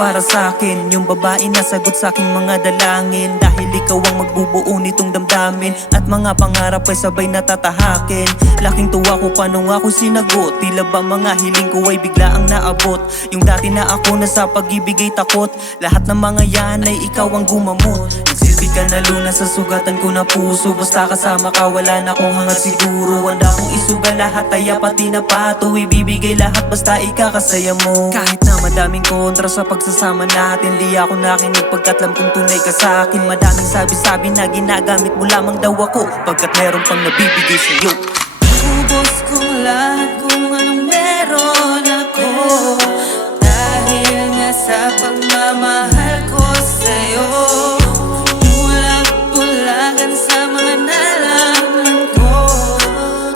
para sa'kin, yung babae na sagot sa'king mga dalangin. Dahil ikaw ang magbubuo nitong damdamin, at mga pangarap ay sabay natatahakin. Laking tuwa ko pa nung ako sinagot, tila ba mga hiling ko ay bigla ang naabot. Yung dati na ako na sa pag-ibig ay takot, lahat ng mga yan ay ikaw ang gumamot. Nagsilbi ka na luna sa sugatan ko na puso, basta kasama ka wala na akong hangat siguro. Handa kong isuga lahat ay pati na pato, ibibigay lahat basta ikakasaya mo. Kahit na madaming kontra sa pagsasama natin, di ako nakinig pagkat alam kong tunay ka sa'kin. Madaming sabi-sabi na ginagamit mo lamang daw ako, pagkat meron pang nabibigay sa'yo. Ubos kong lahat kung anong meron ako, dahil nga sa pagmamahal ko sa'yo. Bulag-bulagan sa mga nalaman ko,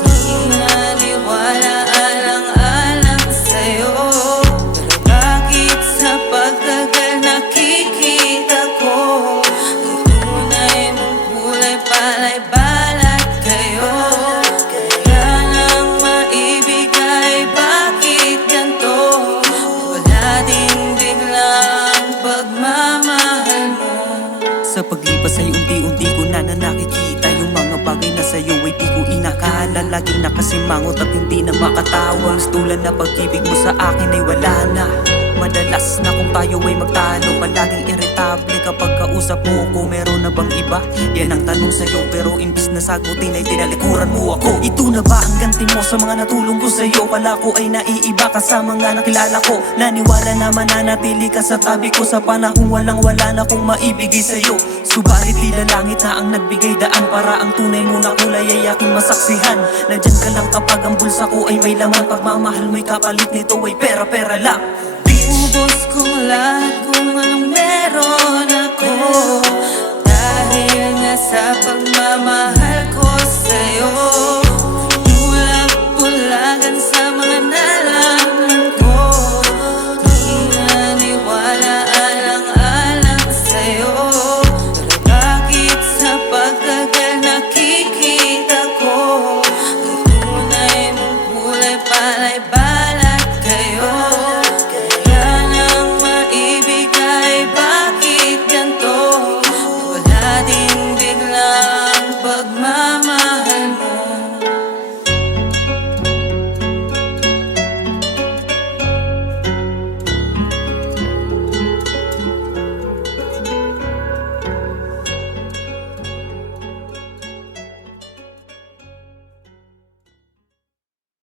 di naniwala alang-alang sa'yo. Pero bakit sa pagtagal nakikita ko, ang tunay mong kulay pala'y balat kayo. Kaya nang maibigay, bakit ganito? Wala din biglang pagmamahal mo. Sa paglipas ay unti-unti ko na nakikita yung mga bagay na sa'yo ay di ko inakala. Laging nakasimangot at hindi na makatawa. Tulan na pag-ibig mo sa akin ay wala na. Madalas na kung tayo ay magtalo, palaging irritable kapag kausap mo ko. Meron na bang iba? Yan ang tanong sa'yo, pero imbis na sagutin ay tinalikuran mo ako. Ito na ba ang ganti mo sa mga natulong ko sa'yo? Kala ko ay naiiba ka sa mga nakilala ko. Naniwala na mananatili ka sa tabi ko sa panahong walang-wala na kung maibigay sa'yo. Subalit tila langit na ang nagbigay daan para ang tunay mo na kulay ay aking masaksihan. Nandyan ka lang kapag ang bulsa ko ay may laman, pagmamahal mo'y kapalit nito ay pera-pera lang. Ubos kong lahat kung anong meron ako, dahil nga sa pagmamahal